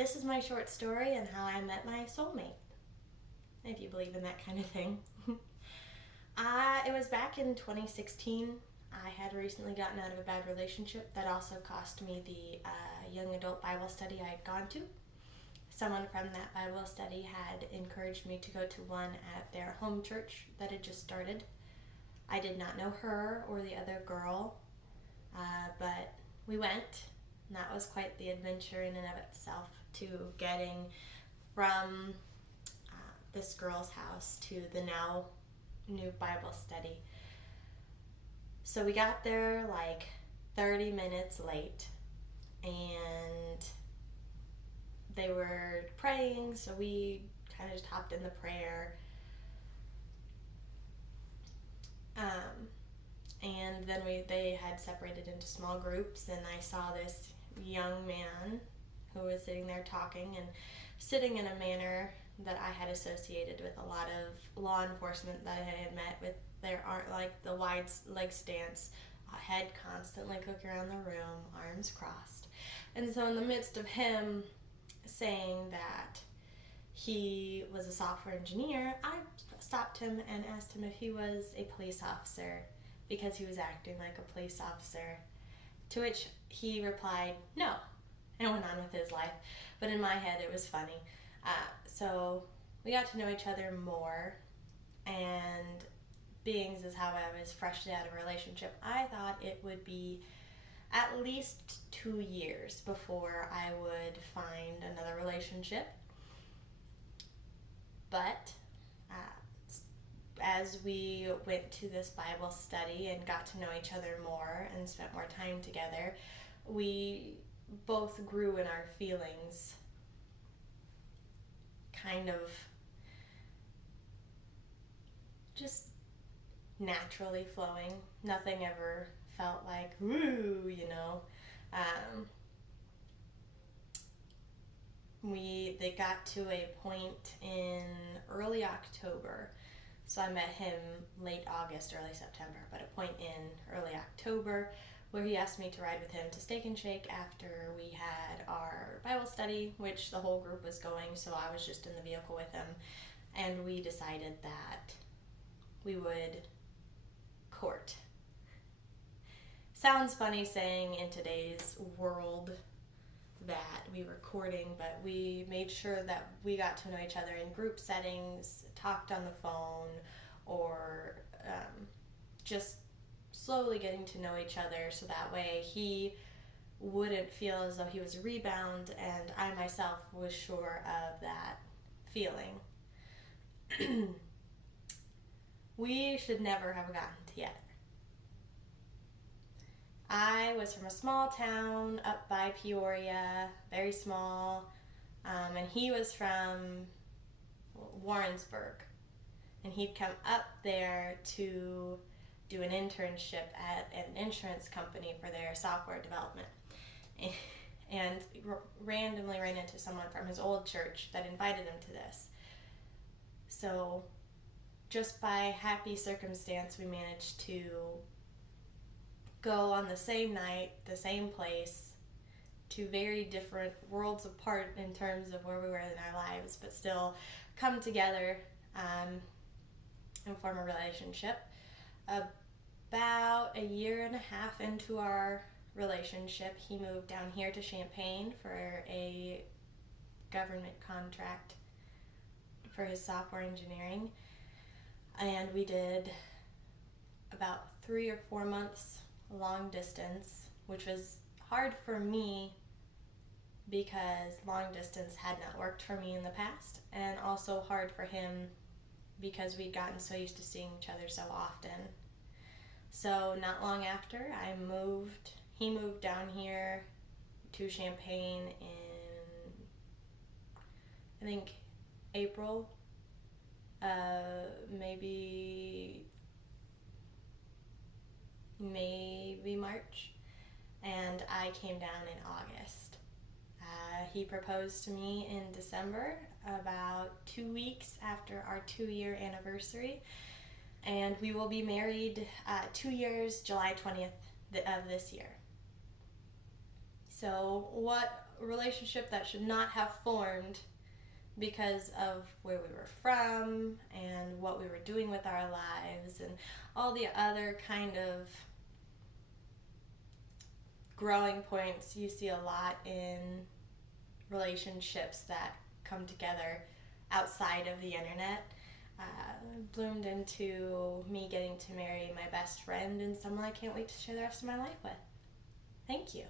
this is my short story and how I met my soulmate, if you believe in that kind of thing. It was back in 2016. I had recently gotten out of a bad relationship that also cost me the young adult Bible study I had gone to. Someone from that Bible study had encouraged me to go to one at their home church that had just started. I did not know her or the other girl, but we went, and that was quite the adventure in and of itself, to getting from this girl's house to the now new Bible study. So we got there like 30 minutes late, and they were praying, so we kind of just hopped in the prayer. And then they had separated into small groups, and I saw this young man who was sitting there talking and sitting in a manner that I had associated with a lot of law enforcement that I had met with. Their like the wide leg stance, head constantly looking around the room, arms crossed. And so in the midst of him saying that he was a software engineer, I stopped him and asked him if he was a police officer, because he was acting like a police officer. To which he replied, no, and went on with his life. But in my head, it was funny. So we got to know each other more, and being as how I was freshly out of a relationship, I thought it would be at least 2 years before I would find another relationship. But as we went to this Bible study and got to know each other more and spent more time together, we both grew in our feelings, kind of just naturally flowing. Nothing ever felt like, woo, you know. They got to a point in early October. So I met him late August, early September, but a point in early October where he asked me to ride with him to Steak and Shake after we had our Bible study, which the whole group was going, so I was just in the vehicle with him. And we decided that we would court. Sounds funny saying in today's world that we were courting, but we made sure that we got to know each other in group settings, talked on the phone, or just slowly getting to know each other, so that way he wouldn't feel as though he was a rebound, and I myself was sure of that feeling. We should never have gotten together. I was from a small town up by Peoria, very small, and he was from Warrensburg, and he'd come up there to do an internship at an insurance company for their software development, and randomly ran into someone from his old church that invited him to this. So just by happy circumstance, we managed to go on the same night, the same place, to very different worlds apart in terms of where we were in our lives, but still come together and form a relationship. About a year and a half into our relationship, he moved down here to Champaign for a government contract for his software engineering, and we did about 3 or 4 months long distance, which was hard for me because long distance had not worked for me in the past, and also hard for him because we'd gotten so used to seeing each other so often. So not long after he moved down here to Champaign in, I think, April, maybe March, and I came down in August. He proposed to me in December, about 2 weeks after our 2-year anniversary, and we will be married 2 years, July 20th of this year. So what relationship that should not have formed because of where we were from and what we were doing with our lives and all the other kind of growing points you see a lot in relationships that come together outside of the internet. Bloomed into me getting to marry my best friend and someone I can't wait to share the rest of my life with. Thank you.